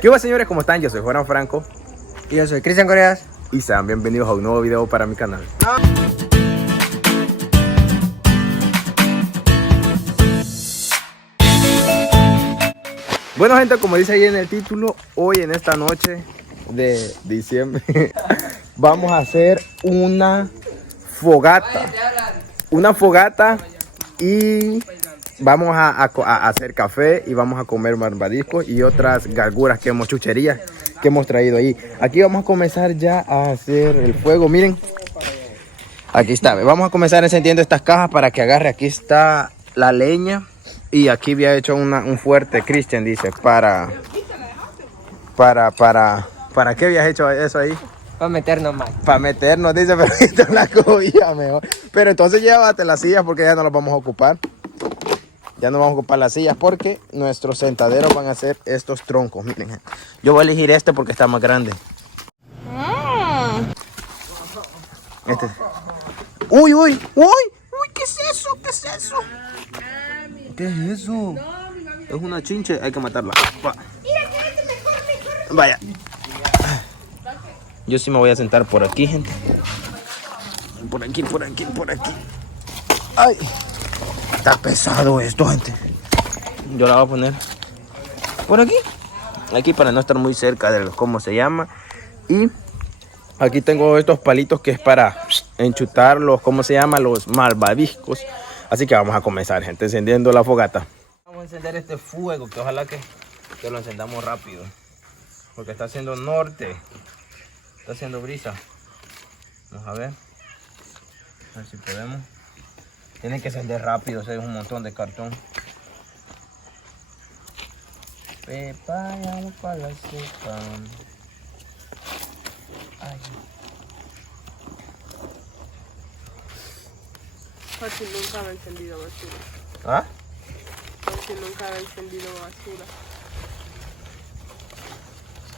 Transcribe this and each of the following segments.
¿Qué va, señores? ¿Cómo están? Yo soy Juan Franco. Y yo soy Cristian Coreas. Y sean bienvenidos a un nuevo video para mi canal. Bueno, gente, como dice ahí en el título, hoy en esta noche de diciembre vamos a hacer una fogata. Una fogata y vamos a hacer café y vamos a comer malvadiscos y otras garguras chucherías que hemos traído ahí. Aquí vamos a comenzar ya a hacer el fuego, miren. Aquí está, vamos a comenzar encendiendo estas cajas para que agarre. Aquí está la leña y aquí había hecho un fuerte, Cristian dice, ¿para qué habías hecho eso ahí? Para meternos más. Para meternos, dice, pero esto es la cobija mejor. Pero entonces llévate las sillas porque ya no las vamos a ocupar. Ya no vamos a ocupar las sillas porque nuestros sentaderos van a ser estos troncos. Miren, yo voy a elegir este porque está más grande. Este. ¡Uy, uy, uy! ¡Uy! ¿Qué es eso? ¿Qué es eso? ¿Qué es eso? Es una chinche, hay que matarla. Va. Vaya. Yo sí me voy a sentar por aquí, gente. Por aquí, por aquí, por aquí. ¡Ay! Está pesado esto, gente. Yo la voy a poner por aquí. Aquí para no estar muy cerca de cómo se llama. Y aquí tengo estos palitos que es para enchutar los, ¿cómo se llama? Los malvaviscos. Así que vamos a comenzar, gente, encendiendo la fogata. Vamos a encender este fuego, que ojalá que lo encendamos rápido. Porque está haciendo norte. Está haciendo brisa. Vamos a ver si podemos. Tienen que encender rápido, hay un montón de cartón. Vamos para la cepa. Ay. Casi nunca había encendido basura. ¿Ah? Casi nunca había encendido basura.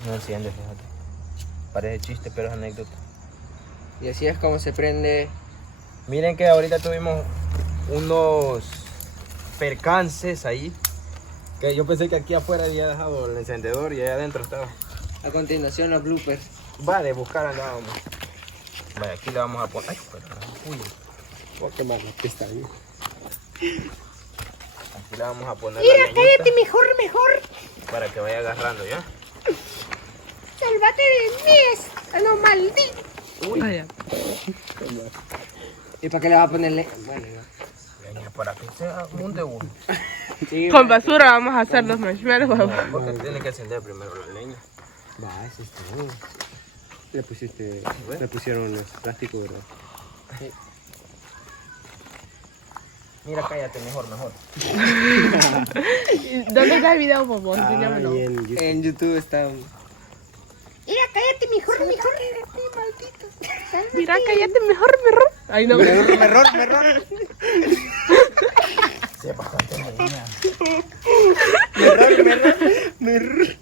No enciende, fíjate. Parece chiste, pero es anécdota. Y así es como se prende. Miren que ahorita tuvimos unos percances ahí. Que yo pensé que aquí afuera había dejado el encendedor y allá adentro estaba. A continuación los bloopers. Vale, buscar andábamos. Vale, aquí le vamos a poner. Ay, pero uy. Voy a quemar la pestaña. Aquí le vamos a poner. Mira, la leñita cállate, mejor. para que vaya agarrando, ¿ya? Sálvate de mí, a lo maldito. Uy. ¿Y para qué le vas a ponerle? Bueno, no. Leña, para que sea un de uno. Sí, Con basura vamos a hacer los marshmallows. Porque tiene que encender primero la leña. Va, eso es todo. Le pusieron los plásticos, ¿verdad? Sí. Mira, cállate, mejor. ¿Dónde está el video, Bobo? Enséñamelo. En YouTube está. Mira, cállate, mejor. Maldito. Mira, cállate, mejor. Ay, no. Error. Sí, es bastante leña. Error.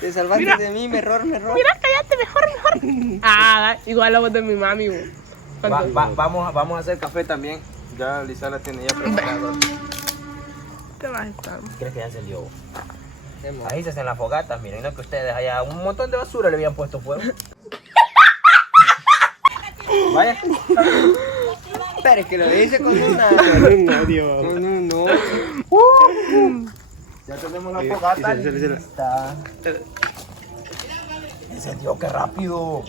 Te salvaste de mí, error. Mira, cállate, mejor. Ah, igual la voz de mi mami, güey. Vamos a hacer café también. Ya Lisa la tiene ya preparada. ¿Qué vas a estar? ¿Crees que ya encendió? Ahí se hacen las fogatas, miren, no que ustedes allá un montón de basura le habían puesto fuego. Vaya. Pero es que lo dice con una. Con un no. Ya tenemos la fogata lista. Encendió, qué rápido.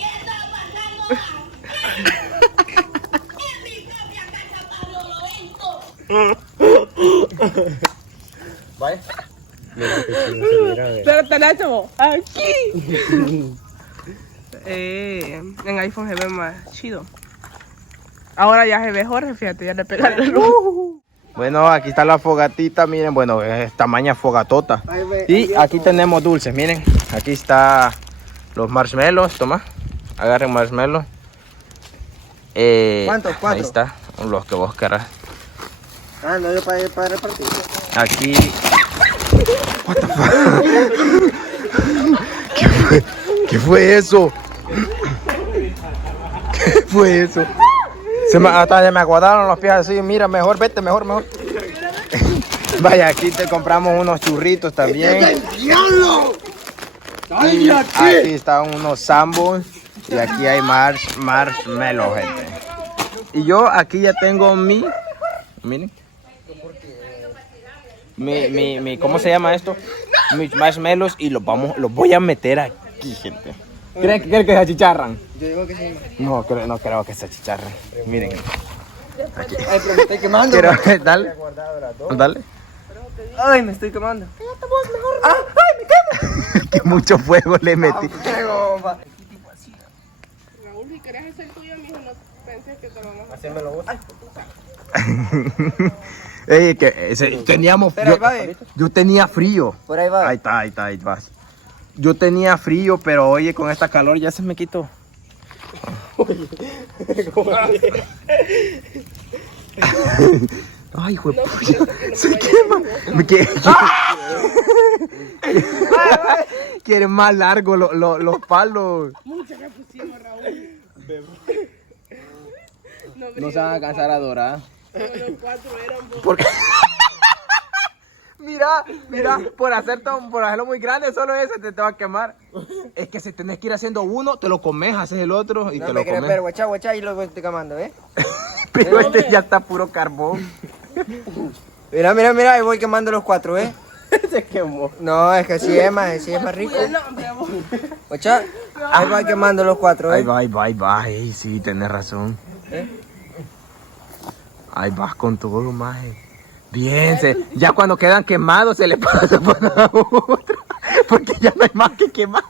Vaya. Pero te la hecho aquí. En iPhone se ve más chido. Ahora ya se ve Jorge, fíjate, ya le pegaron la luz. Bueno, aquí está la fogatita, miren, bueno, es tamaña fogatota. Y aquí tenemos dulces, miren, aquí está los marshmallows, toma, agarren marshmallows. ¿Cuántos? Ahí está, los que vos querrás. Ah, no, yo para repartir. Aquí. What the fuck? ¿Qué fue eso? ¿Qué fue eso? Hasta se me aguadaron los pies así. Mira, mejor, vete, mejor. Vaya, aquí te compramos unos churritos también. Y aquí están unos sambos. Y aquí hay marshmallow, gente. Y yo aquí ya tengo miren. ¿Cómo se llama esto? Mis marshmallows y los voy a meter aquí, gente. ¿Creen que se achicharran? Yo digo que sí. No creo que se achicharran. Miren. Ay, pero me estoy quemando. Dale. Dale. Ay, me estoy quemando. Que mucho fuego le metí. Fuego, Raúl, si querés hacer tuyo, mijo, no pensé que te lo vamos a hacer. hacémelo vos. Ey, teníamos. Pero ahí va, Yo tenía frío. Por ahí va. Ahí vas. Yo tenía frío, pero oye, con esta calor ya se me quitó. Ay, hijo de puta. Se quema. Quiere más largo los palos. Mucho que pusimos, Raúl. No se van a cansar a dorar. Los 4 eran Porque... Mira, por hacerlo muy grande, solo ese te va a quemar. Es que si tenés que ir haciendo uno, te lo comes, haces el otro y No te me lo querés comes. ver, guachá, y luego estoy quemando, ¿eh? Pero este ya está puro carbón. Mira, ahí voy quemando los 4, ¿eh? Se quemó. No, es que así es más rico. Guachá, ahí voy quemando los 4, ¿eh? Ahí va. Ey, sí, tenés razón. Ahí vas con todo, maje. Bien, ya cuando quedan quemados se le pasa para otro. Porque ya no hay más que quemar.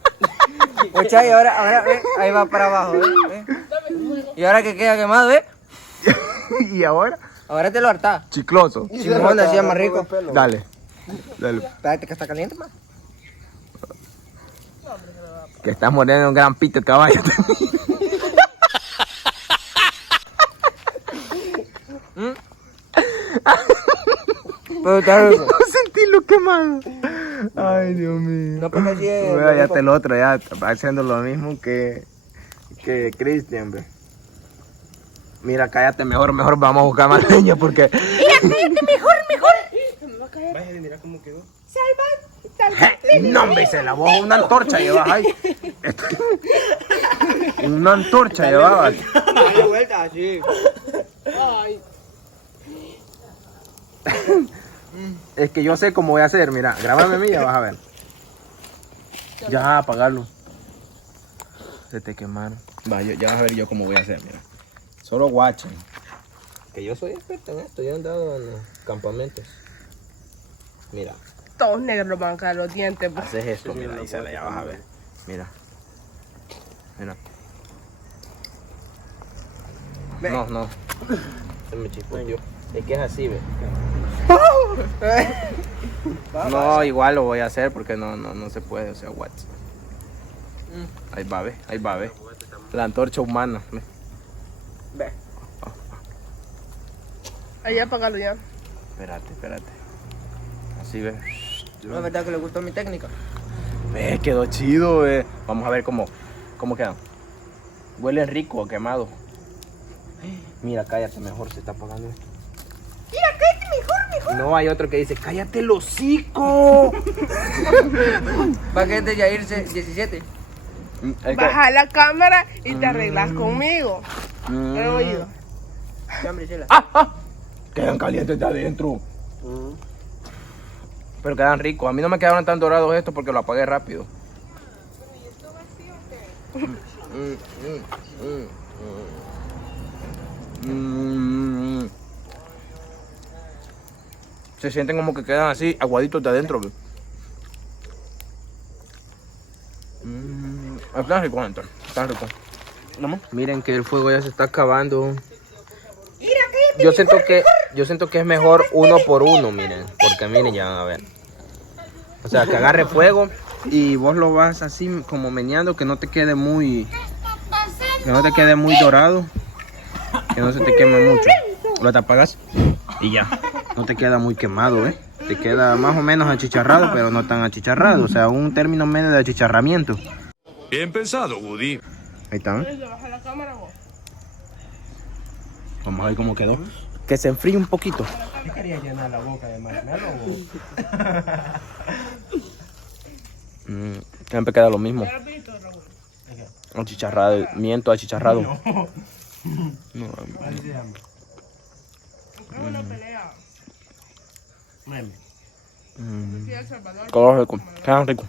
Guachá, y ahora, ahí va para abajo, ¿eh? Y ahora que queda quemado, ¿eh? ¿Y ahora? Ahora te lo hartás. Chicloso. Simón, así es más rico. Dale. Espérate que está caliente, más. Que estás mordiendo un gran pito de caballo. Pero está rico. No sentí lo quemado. Ay, Dios mío. No, porque así es. Mira, ya está el otro, ya haciendo lo mismo que Cristian, ve. Mira, cállate, mejor vamos a buscar más leña porque... No, hombre, se lavó una antorcha llevas ahí. Una antorcha llevabas. Dale vuelta, así. Ay, Es que yo sé cómo voy a hacer, mira, grábame a mí, ya vas a ver. Ya, apagarlo. Se te quemaron. Va, ya vas a ver yo cómo voy a hacer, mira. Solo guachen. Que yo soy experto en esto, yo he andado en los campamentos. Mira, todos negros van a caer los dientes. Pues. haces esto, mira, Isela, ya vas a ver. Mira. No. Se me chispoteó. Es que es así, ve. No, igual lo voy a hacer porque no se puede, o sea, what. Ahí va, ve. La antorcha humana. Ve. Ahí apagalo ya. Espérate. Así, ve. No es verdad que le gustó mi técnica. Ve, quedó chido, ve. Vamos a ver cómo quedan. Huele rico, quemado. Mira, cállate mejor, se está apagando esto. Mira, cállate mejor. No, hay otro que dice, cállate el hocico. Paquete Yair 17. Baja la cámara y te arreglas conmigo. ¿Qué he oído? Hambre, Chela. Quedan calientes de adentro. Pero quedan ricos. A mí no me quedaron tan dorados estos porque lo apagué rápido. Se sienten como que quedan así, aguaditos de adentro. Están ricos, gente. Están ricos. Miren que el fuego ya se está acabando. Yo siento que es mejor uno por uno, miren. Porque miren, ya van a ver. O sea, que agarre fuego y vos lo vas así como meneando, que no te quede muy... Que no te quede muy dorado. Que no se te queme mucho. Lo te apagas y ya. No te queda muy quemado, ¿eh? Te queda más o menos achicharrado, pero no tan achicharrado. O sea, un término medio de achicharramiento. Bien pensado, Woody. Ahí está. Baja la cámara vos. Vamos a ver cómo quedó. que se enfríe un poquito. ¿Qué quería llenar la boca de marshmallow? Siempre queda lo mismo. Achicharrado, miento achicharrado. No. Qué rico, qué rico.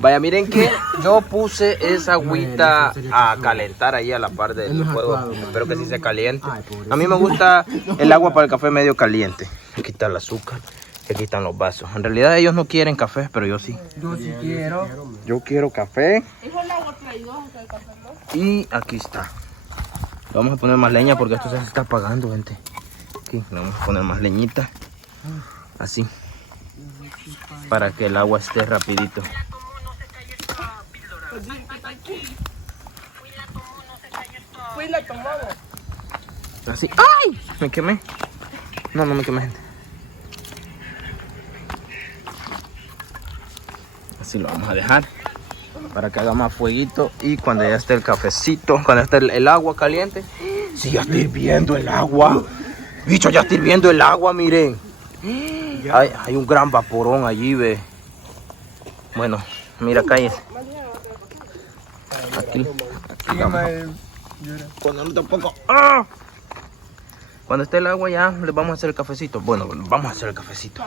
Vaya, miren que yo puse esa agüita a calentar ahí a la par del fuego. Espero que sí se caliente. A mí me gusta el agua para el café medio caliente. Aquí está el azúcar, aquí están los vasos. En realidad ellos no quieren café, pero yo sí. Yo sí quiero. Yo quiero café. ¿Hijo el agua traído hasta el café, no? Y aquí está. Le vamos a poner más leña porque esto se está apagando, gente. Aquí le vamos a poner más leñita. Así. Para que el agua esté rapidito. Fui la tomamos. Así. ¡Ay! Me quemé. No, no me quemé, gente. Así lo vamos a dejar. Para que haga más fueguito. Y cuando ya esté el cafecito, cuando esté el agua caliente. Sí, ya está hirviendo el agua. Bicho, ya está hirviendo el agua, miren. Hay un gran vaporón allí, ve. Bueno, mira, cállese. Aquí vamos. Cuando no tampoco. ¡Ah! Cuando esté el agua ya le vamos a hacer el cafecito. Bueno, vamos a hacer el cafecito.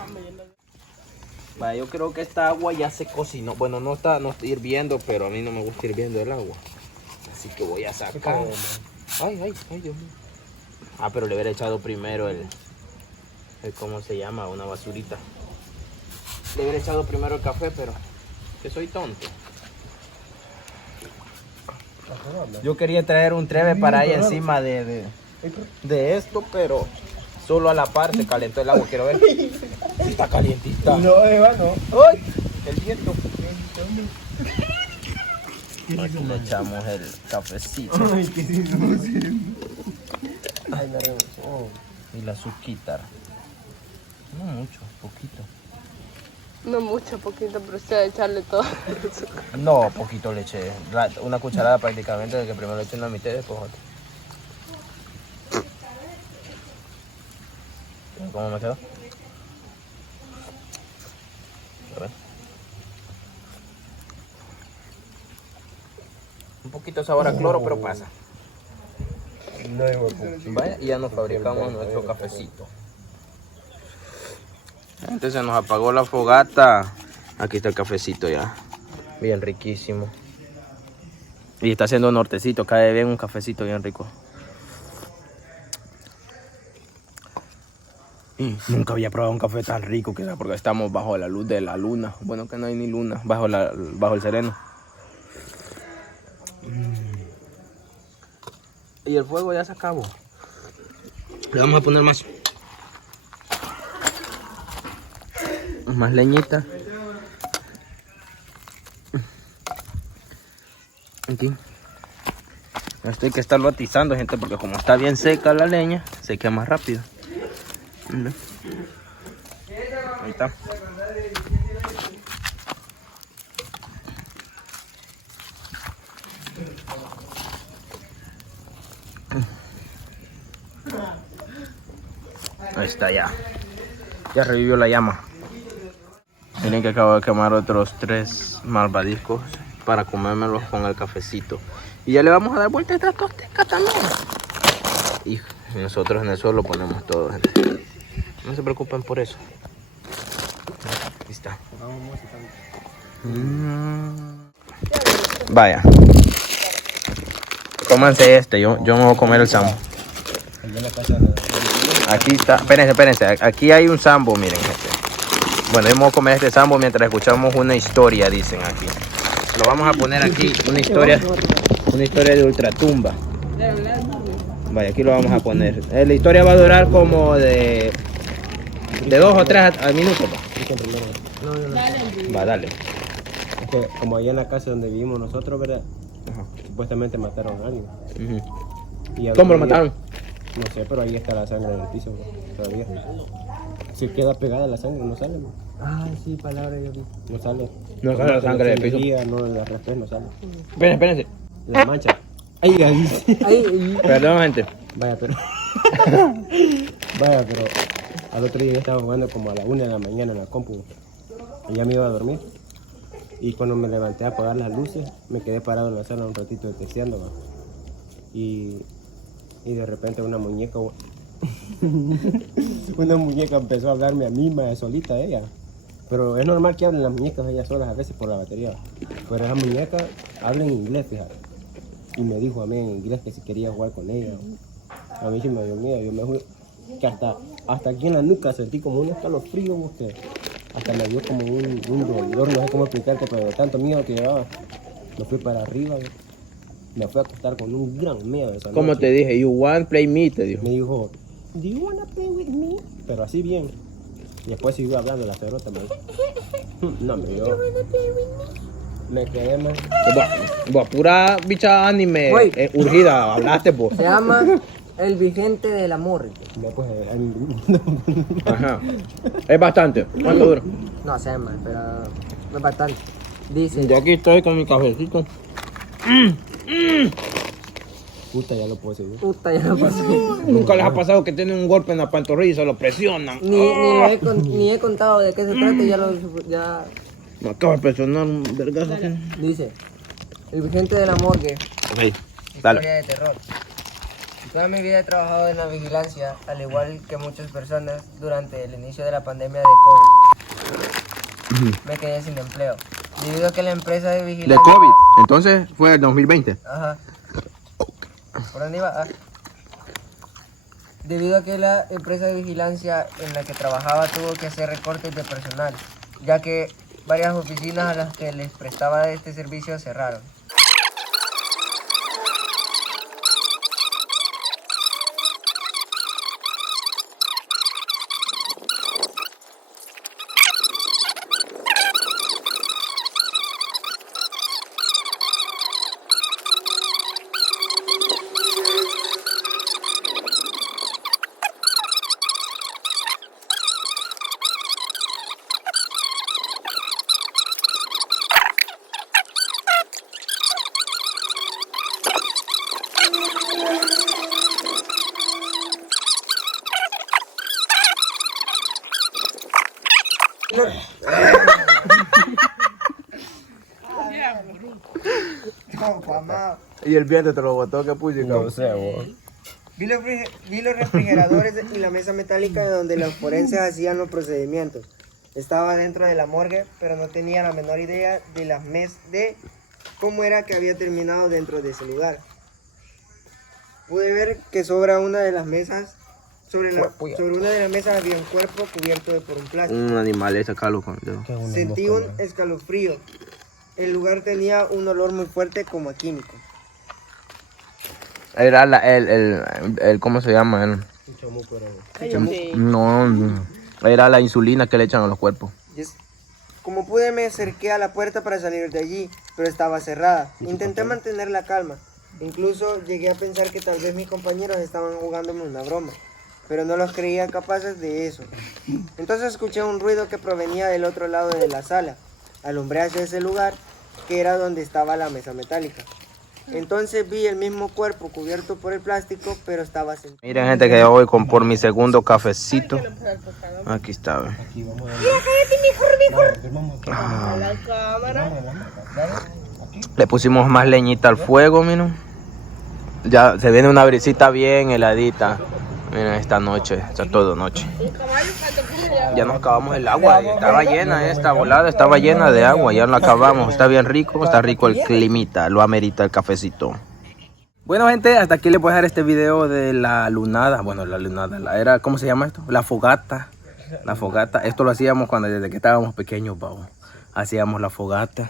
Vaya, yo creo que esta agua ya se cocinó. Bueno, no está hirviendo, pero a mí no me gusta hirviendo el agua. Así que voy a sacar. Ay, Dios mío. Ah, pero le hubiera echado primero el ¿cómo se llama? Una basurita. Le hubiera echado primero el café, pero que soy tonto. Yo quería traer un treve para ahí encima de esto, pero solo a la par se calentó el agua. Quiero ver. Sí, está calientita. No, Eva, no. ¡Ay! El viento. Aquí le echamos el cafecito. Ay, qué Ay, me rebosó. Y la azuquita. No mucho, poquito. No mucho, poquito, pero usted echarle todo. No, poquito le eché. Una cucharada prácticamente, de que primero le eché una mitad y después otra. ¿Cómo me quedó? A ver. Un poquito sabor a cloro, pero pasa. No, Vaya, y ya nos fabricamos nuestro cafecito. Entonces se nos apagó la fogata. Aquí está el cafecito ya. Bien riquísimo. Y está haciendo nortecito, cae bien un cafecito bien rico. Nunca había probado un café tan rico, que porque estamos bajo la luz de la luna. Bueno, que no hay ni luna, bajo el sereno. Y el fuego ya se acabó. Le vamos a poner más leñita. Aquí. Esto hay que estarlo atizando, gente, porque como está bien seca la leña, se quema rápido. Ahí está. Ahí está ya. Ya revivió la llama. Miren que acabo de quemar otros 3 malvadiscos para comérmelos con el cafecito. Y ya le vamos a dar vuelta a esta tosteca también. Y nosotros en el suelo ponemos todo, gente. No se preocupen por eso. Aquí está. Vaya. Cómanse este, yo me voy a comer el sambo. Aquí está, espérense. Aquí hay un sambo, miren, gente. Bueno, vamos a comer este sambo mientras escuchamos una historia, dicen aquí. Lo vamos a poner aquí, una historia de ultratumba. Vaya, aquí lo vamos a poner. La historia va a durar como de 2 o 3 al minuto. Va, dale. Es que como allá en la casa donde vivimos nosotros, ¿verdad? Ajá. Supuestamente mataron a alguien. Y ¿Cómo lo mataron? No sé, pero ahí está la sangre en el piso, bro, todavía. Si queda pegada la sangre, no sale, bro. Ah, sí, palabra yo vi. No sale. No sale la sangre del piso. No, la raspé, no sale. Espérense. La mancha. Ahí. Perdón, gente. Vaya, pero... Vaya, pero al otro día yo estaba jugando como a la 1 de la mañana en la compu. Y ya me iba a dormir. Y cuando me levanté a apagar las luces, me quedé parado en la sala un ratito deseando, ¿va? Y de repente una muñeca, una muñeca empezó a hablarme a mí, solita ella. Pero es normal que hablen las muñecas ellas solas a veces por la batería. Pero esa muñeca habla en inglés, fíjate. Y me dijo a mí en inglés que si quería jugar con ella. A mí sí me dio miedo, yo me fui, que hasta aquí en la nuca sentí como un escalofrío, que hasta me dio como un dolor, no sé cómo explicarte, pero de tanto miedo que llevaba, me fui para arriba, me fui a acostar con un gran miedo esa Como noche. te dije, you want play me, te dijo. Me dijo, do you wanna play with me? Pero así bien. Y después siguió hablando la cerota, me dijo. No, me dio. Me quedé más. Vos, pura bicha anime Oye. urgida, hablaste vos. Se llama El Vigente del Amor. Ya pues, Ajá. Es bastante. ¿Cuánto dura? No sé, man, pero es bastante. Dice, Yo aquí estoy con mi cafecito. puta, ya lo puedo seguir. puta, ya no pasó. Nunca les ha pasado que tienen un golpe en la pantorrilla y se lo presionan. Ni he contado de qué se trata y ya Me acaba de presionar un vergazo. Aquí. dice. El Vigente del Amor, que Ok, historia dale. de terror. Toda mi vida he trabajado en la vigilancia, al igual que muchas personas durante el inicio de la pandemia de COVID. Me quedé sin empleo. Debido a que la empresa de vigilancia... De COVID. Entonces fue el 2020. Ajá. ¿Por dónde iba? Ah. Debido a que la empresa de vigilancia en la que trabajaba tuvo que hacer recortes de personal, ya que varias oficinas a las que les prestaba este servicio cerraron. Y el viento te lo botó, ¿qué puse? No sé, vos. Vi los refrigeradores y la mesa metálica de donde los forenses hacían los procedimientos. Estaba dentro de la morgue, pero no tenía la menor idea de cómo era que había terminado dentro de ese lugar. Pude ver que sobre una de las mesas, sobre una de las mesas había un cuerpo cubierto por un plástico. Un animal ese calo con el dedo. Sentí un escalofrío. El lugar tenía un olor muy fuerte como a químico. Era el ¿cómo se llama? No, era la insulina que le echan a los cuerpos. Como pude me acerqué a la puerta para salir de allí, pero estaba cerrada. Intenté mantener la calma. Incluso llegué a pensar que tal vez mis compañeros estaban jugándome una broma, pero no los creía capaces de eso. Entonces escuché un ruido que provenía del otro lado de la sala. Alumbré hacia ese lugar, que era donde estaba la mesa metálica. Entonces vi el mismo cuerpo cubierto por el plástico, pero estaba sentado. Miren, gente, que yo voy por mi segundo cafecito. Aquí está, ve. Aquí vamos a La cámara. Le pusimos más leñita al fuego, miren. Ya se viene una brisita bien heladita. Miren, esta noche, está todo noche. Ya nos acabamos el agua, estaba llena esta volada, estaba llena de agua, ya la acabamos. Está bien rico, está rico el climita, lo amerita el cafecito. Bueno, gente, hasta aquí les voy a dejar este video de la lunada. Bueno, la lunada, era, ¿cómo se llama esto? La fogata. La fogata, esto lo hacíamos desde que estábamos pequeños, pavo. Hacíamos la fogata.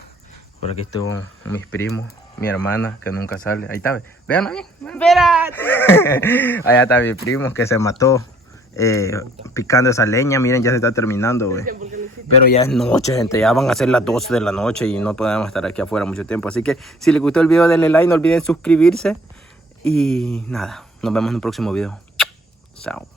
Por aquí estuvo mis primos, mi hermana, que nunca sale. Ahí está, veanla bien. Espérate. Allá está mi primo que se mató picando esa leña. Miren, ya se está terminando, güey. Pero ya es noche, gente. Ya van a ser las 12 de la noche y no podemos estar aquí afuera mucho tiempo. Así que si les gustó el video, denle like. No olviden suscribirse. Y nada, nos vemos en un próximo video. Chao.